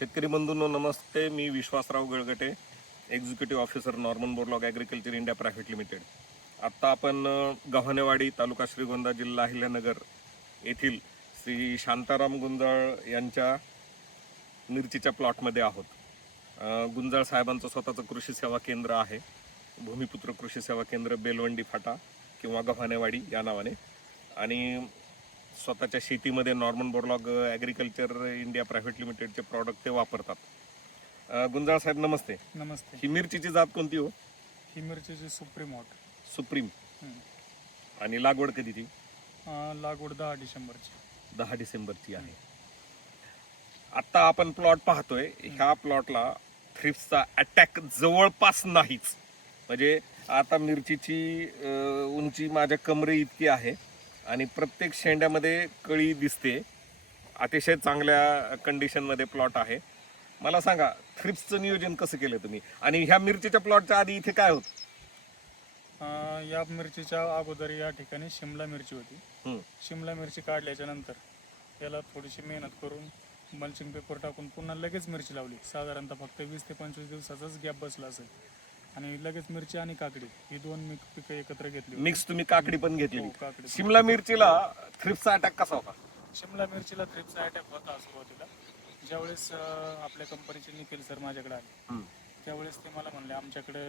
शेतकरी बंधूंनो नमस्ते. मी Vishwasrao Galgate, executive officer Norman Borlaug agriculture India private limited. आत्ता आपण गव्हाणेवाडी तालुका श्रीगोंदा जिल्हा अहिल्यानगर येथील श्री शांताराम गुंजाळ यांच्या मिरचीच्या प्लॉटमध्ये आहोत. गुंजाळ साहेबांचं स्वतःचं कृषी सेवा केंद्र आहे, भूमिपुत्र कृषी सेवा केंद्र, बेलवंडी फाटा किंवा गव्हाणेवाडी या नावाने. आणि स्वतःच्या शेतीमध्ये Norman Borlaug agriculture India private लिमिटेडचे प्रॉडक्ट ते वापरतात. गुंजाळ साहेब नमस्ते. नमस्ते. ही मिरचीची जात कोणती हो? ही मिरचीची सुप्रीम हॉट. सुप्रीम. आणि लागवड कधीची? लागवड 10 डिसेंबरची. 10 डिसेंबरची आहे. आत्ता आपण प्लॉट पाहतोय, ह्या प्लॉटला थ्रिप्सचा अटॅक जवळपास नाहीच. म्हणजे आता मिरचीची उंची माझ्या कमरे इतकी आहे आणि प्रत्येक शेंड्यामध्ये कळी दिसते. अतिशय चांगल्या कंडिशनमध्ये प्लॉट आहे. मला सांगा, थ्रिप्सचं नियोजन कसं केलं तुम्ही? आणि ह्या मिरचीच्या प्लॉटच्या आधी इथे काय होतं? या मिरचीच्या अगोदर या ठिकाणी शिमला मिरची होती. शिमला मिरची काढल्याच्या नंतर याला थोडीशी मेहनत करून मल्चिंग पेपर टाकून पुन्हा लगेच मिरची लावली. साधारणतः फक्त 20 ते 25 दिवसाचाच गॅप बसला असेल आणि लगेच मिरची आणि काकडी ही दोन पिकं एकत्र घेतली. मिक्स तुम्ही काकडी पण घेतली? काकडी. शिमला मिरचीला थ्रिप्सचा अटॅक कसा होता? शिमला मिरचीला थ्रिप्सचा अटॅक होता सुरुवातीला. ज्यावेळेस आपल्या कंपनीचे निखिल सर माझ्याकडे आले त्यावेळेस ते मला म्हणले आमच्याकडे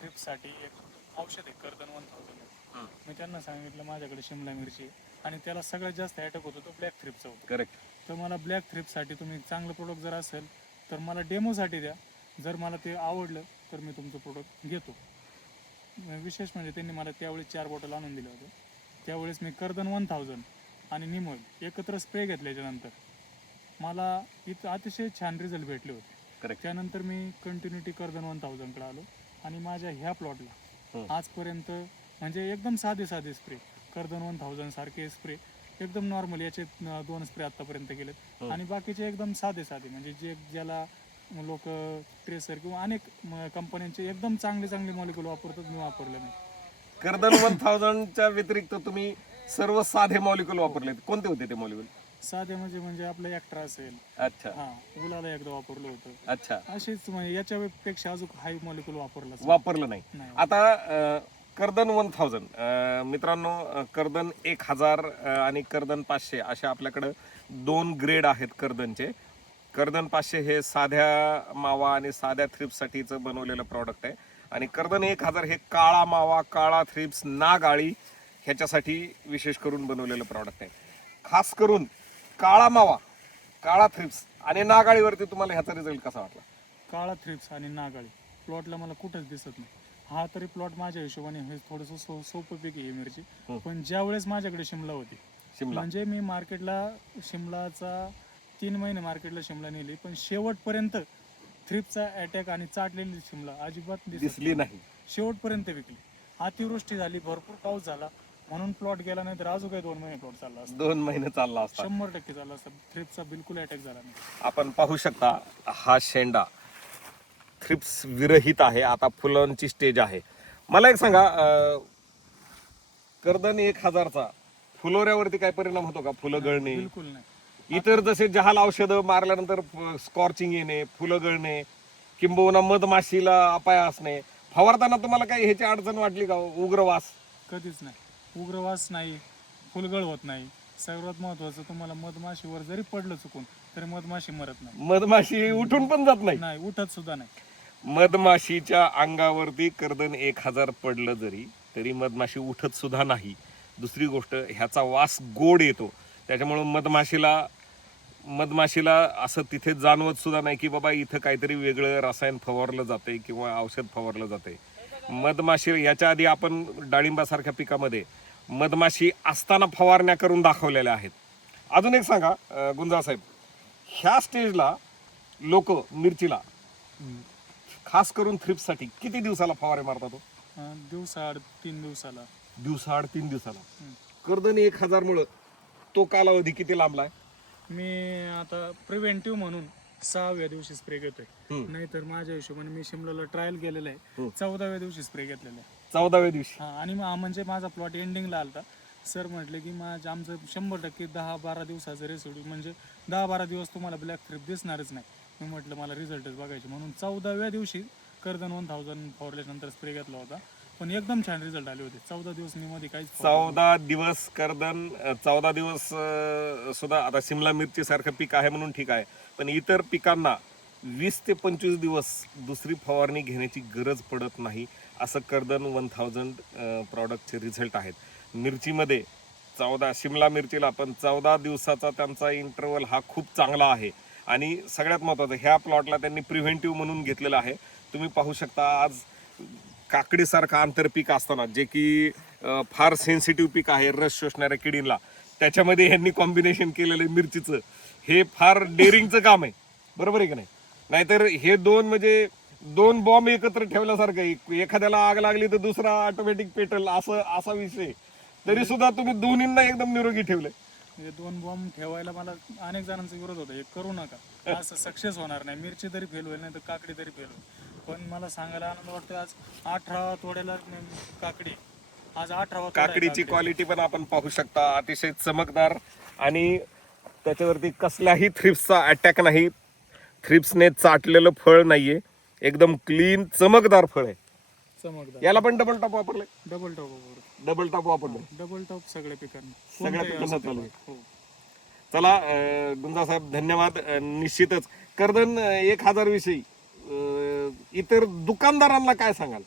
थ्रिप्ससाठी एक औषध आहे, कर्दन 1000. मी त्यांना सांगितलं माझ्याकडे शिमला मिरची आणि त्याला सगळ्यात जास्त अटॅक होतो तो ब्लॅक थ्रिप्सचा होतो. करेक्ट. तर मला ब्लॅक थ्रिप्ससाठी तुम्ही चांगलं प्रोडक्ट जर असेल तर मला डेमोसाठी द्या. जर मला ते आवडलं तर मी तुमचं प्रोडक्ट घेतो. विशेष म्हणजे त्यांनी मला त्यावेळेस 4 बॉटल आणून दिल्या होत्या. त्यावेळेस मी कर्दन 1000 आणि निम ऑइल एकत्र स्प्रे घेतल्याच्यानंतर मला इथं अतिशय छान रिझल्ट भेटले होते. करेक्ट. त्यानंतर मी कंटिन्युटी कर्दन 1000कडे आलो आणि माझ्या ह्या प्लॉटला आजपर्यंत म्हणजे एकदम साधे स्प्रे, कर्दन 1000 सारखे स्प्रे एकदम नॉर्मल, याचे 2 स्प्रे आतापर्यंत केलेत. आणि बाकीचे एकदम साधे म्हणजे जे ज्याला लोक ट्रेसर किंवा अनेक कंपन्यांचे एकदम चांगले मॉलिक्युल वापरतात, मी वापरले नाही. कर्दन 1000च्या व्यतिरिक्त तुम्ही सर्व साधे मॉलिक्युल वापरले. कोणते होते ते मॉलिक्युल? साधे म्हणजे आपलं ॲक्ट्रा असेल, अच्छा, गुलाला एकदा वापरलं होतं. अच्छा. असेच म्हणजे याच्यापेक्षा अजून हाय मॉलिक्युल वापरलं नाही. आता कर्दन 1000 मित्रांनो, कर्दन 1000 आणि कर्दन 500 अशा आपल्याकडे 2 ग्रेड आहेत कर्दनचे. कर्दन 500 हे साध्या मावा आणि साध्या थ्रिप्ससाठीचं बनवलेलं प्रॉडक्ट आहे आणि कर्दन 1000 हे काळा मावा, काळा थ्रिप्स, नाग अळी ह्याच्यासाठी विशेष करून बनवलेलं प्रॉडक्ट आहे. खास करून काळा मावा, काळा थ्रिप्स आणि नागाळीवरती तुम्हाला ह्याचा रिझल्ट कसा वाटला? काळा थ्रिप्स आणि नागाळी प्लॉटला मला कुठंच दिसत नाही. हा तरी प्लॉट माझ्या हिशोबाने हे थोडंसं सोपं पीक आहे मिरची. पण ज्या वेळेस माझ्याकडे शिमला होती, म्हणजे मी मार्केटला शिमलाचा 3 महिने मार्केटला शिमला नेली, पण शेवटपर्यंत थ्रिप्सचा अटॅक आणि चाटलेली शिमला अजिबात दिसली नाही. शेवटपर्यंत विकली. अतिवृष्टी झाली, भरपूर पाऊस झाला म्हणून प्लॉट गेला, नाही तर अजून काही 2 महिने प्लॉट चालला असता. 2 महिने चालला असता. 100% चालला असता. थ्रिप्सचा बिलकुल अटॅक झाला नाही. आपण पाहू शकता, हा शेंडा थ्रिप्स विरहित आहे. आता फुलांची स्टेज आहे. मला एक सांगा, कर्दन 1000चा फुलोऱ्यावरती काय परिणाम होतो का? फुलं गळणे? बिलकुल नाही. इतर जसे जहाल औषधं मारल्यानंतर स्कॉर्चिंग येणे, फुलं गळणे, किंबहुना मधमाशीला अपाय असणे, फवारताना तुम्हाला काही ह्याची अडचण वाटली का? उग्रवास? कधीच नाही. उग्रवास नाही, फुलगळ होत नाही. सर्वात महत्वाचं, तुम्हाला मधमाशीवर जरी पडलं चुकून तरी मधमाशी मरत नाही. मधमाशी उठून पण जात नाही? उठत सुद्धा नाही. मधमाशीच्या अंगावरती कर्दन 1000 पडलं जरी तरी मधमाशी उठत सुद्धा नाही. दुसरी गोष्ट, ह्याचा वास गोड येतो, त्याच्यामुळं मधमाशीला असं तिथे जाणवत सुद्धा नाही की बाबा इथं काहीतरी वेगळं रसायन फवारलं जातंय किंवा औषध फवारलं जातंय. मधमाशी याच्या आधी आपण डाळिंबासारख्या पिकामध्ये मधमाशी असताना फवारण्या करून दाखवलेल्या आहेत. अजून एक सांगा गुंजाळ साहेब, ह्या स्टेजला लोक मिरचीला खास करून थ्रिप्ससाठी किती दिवसाला फवारे मारतात? दिवसाआड 3 दिवसाला. दिवसाआड 3 दिवसाला. कर्दन 1000 मुळे तो कालावधी किती लांबलाय? मी आता प्रिव्हेंटिव्ह म्हणून 6व्या दिवशी स्प्रे घेतोय. नाहीतर माझ्या हिशोबाने मी शिमलाला ट्रायल केलेलं आहे, 14व्या दिवशी स्प्रे घेतलेला आहे. 14व्या दिवशी? आणि म्हणजे माझा प्लॉट एंडिंगला आलता सर म्हटले की आमचं 100% 10-12 दिवसाचं रेसिड्यू म्हणजे 10-12 दिवस तुम्हाला ब्लॅक थ्रिप दिसणारच नाही. मी म्हटलं मला रिझल्टच बघायचे म्हणून 14व्या दिवशी कर्दन 1000 फवारल्यानंतर स्प्रे घेतला होता. पण एकदम छान रिझल्ट आले होते. 14 दिवस मी मध्ये काहीच फवारलं 14 दिवस कर्दन 14 दिवस सुद्धा आता सिमला मिरची सारखं पीक आहे म्हणून ठीक आहे, पण इतर पिकांना 20 ते 25 दिवस दुसरी फवारणी घेण्याची गरज पडत नाही, असं कर्दन 1000 प्रॉडक्टचे रिझल्ट आहेत. मिरचीमध्ये 14 शिमला मिरचीला पण 14 दिवसाचा त्यांचा इंटरवल हा खूप चांगला आहे. आणि सगळ्यात महत्त्वाचं ह्या प्लॉटला त्यांनी प्रिव्हेंटिव्ह म्हणून घेतलेलं आहे. तुम्ही पाहू शकता आज काकडीसारखं आंतरपीक असताना जे की फार सेन्सिटिव्ह पीक आहे रस शोषणाऱ्या किडींना, त्याच्यामध्ये यांनी कॉम्बिनेशन केलेलं आहे मिरचीचं. हे फार डेअरिंगचं काम आहे, बरोबर आहे की नाही? नाहीतर हे म्हणजे दोन बॉम्ब एकत्र ठेवल्यासारखं आहे. एखाद्याला आग लागली तर दुसरा ऑटोमॅटिक पेटल, असा विषय. तरी सुद्धा तुम्ही दोन्हींना एकदम निरोगी ठेवलंय. म्हणजे 2 बॉम्ब ठेवायला मला अनेक जणांचा विरोध होता, हे करू नका, असं सक्सेस होणार नाही, मिरची तरी फेल होईल नाही तर काकडी तरी फेल होईल. पण मला सांगायला आनंद वाटतो, आज 18 तोड्याला काकडी, आज 18 काकडीची क्वालिटी पण आपण पाहू शकता, अतिशय चमकदार आणि त्याच्यावरती कसल्याही थ्रिप्सचा अटॅक नाही. थ्रिप्सने चाटलेलं फळ नाहीये, एकदम क्लीन चमकदार फळ आहे. चमकदार. याला पण डबल टॉप वापरले, डबल टॉप डबल टॉप वापरले डबल टॉप सगळ्या पिकांना, सगळ्या कोणत्याही पिकांना असू चालू दे. आहे. हो. चला गुंजा साहेब धन्यवाद. निश्चितच कर्दन 1000 विषयी इतर दुकानदारांना काय सांगाल?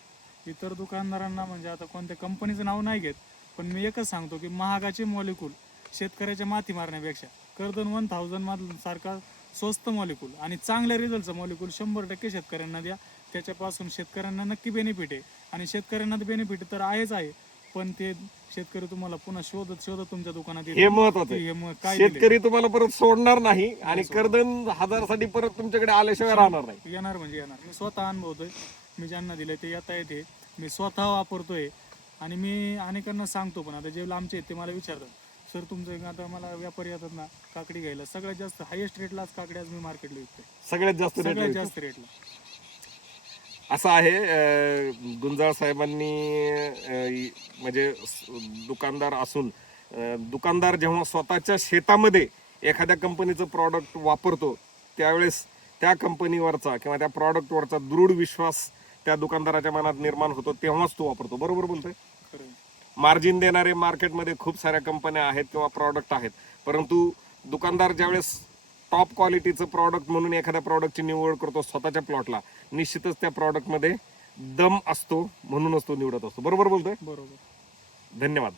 इतर दुकानदारांना म्हणजे आता कोणत्या कंपनीचं नाव नाही घेत, पण मी एकच सांगतो की महागाचे मॉलिक्यूल शेतकऱ्याच्या माथी मारण्यापेक्षा कर्दन 1000 सारखा स्वस्त मॉलिक्यूल आणि चांगल्या रिझल्टचं मॉलिक्यूल 100% शेतकऱ्यांना द्या. त्याच्यापासून शेतकऱ्यांना नक्की बेनिफिट आहे. आणि शेतकऱ्यांना बेनिफिट तर आहेच आहे, पण ते शेतकरी तुम्हाला पुन्हा शोधत तुमच्या दुकानात हे महत्वाचं की हे आहे. काय दिलंय. शेतकरी तुम्हाला परत सोडणार नाही आणि कर्दन 1000 साठी परत तुमच्याकडे आल्याशिवाय राहणार नाही. येणार म्हणजे येणार. मी स्वतः अनुभवतोय, मी ज्यांना दिलंय ते येता येते, मी स्वतः वापरतोय आणि मी अनेकांना सांगतो. पण आता जे लांबचे आहेत ते मला विचारतात, सर तुमचं आता मला व्यापारी येतात ना काकडी घ्यायला, सगळ्यात जास्त हायेस्ट रेटलाच काकडी आज मी मार्केटला विकतोय, सगळ्यात जास्त सगळ्यात रेट जास्त रेटला. असं आहे. गुंजाळ साहेबांनी म्हणजे दुकानदार असून दुकानदार जेव्हा स्वतःच्या शेतामध्ये एखाद्या कंपनीचं प्रॉडक्ट वापरतो त्यावेळेस त्या कंपनीवरचा किंवा त्या प्रॉडक्टवरचा दृढ विश्वास त्या दुकानदाराच्या मनात निर्माण होतो, तेव्हाच तो वापरतो. बरोबर बोलतोय. खरं. मार्जिन देणारे मार्केटमध्ये खूप साऱ्या कंपन्या आहेत किंवा प्रॉडक्ट आहेत, परंतु दुकानदार ज्यावेळेस टॉप क्वालिटीचं प्रॉडक्ट म्हणून एखाद्या प्रॉडक्टची निवड करतो स्वतःच्या प्लॉटला, निश्चितच त्या प्रॉडक्टमध्ये दम असतो म्हणूनच तो निवडत असतो. बरोबर बोलतोय. बरोबर. धन्यवाद.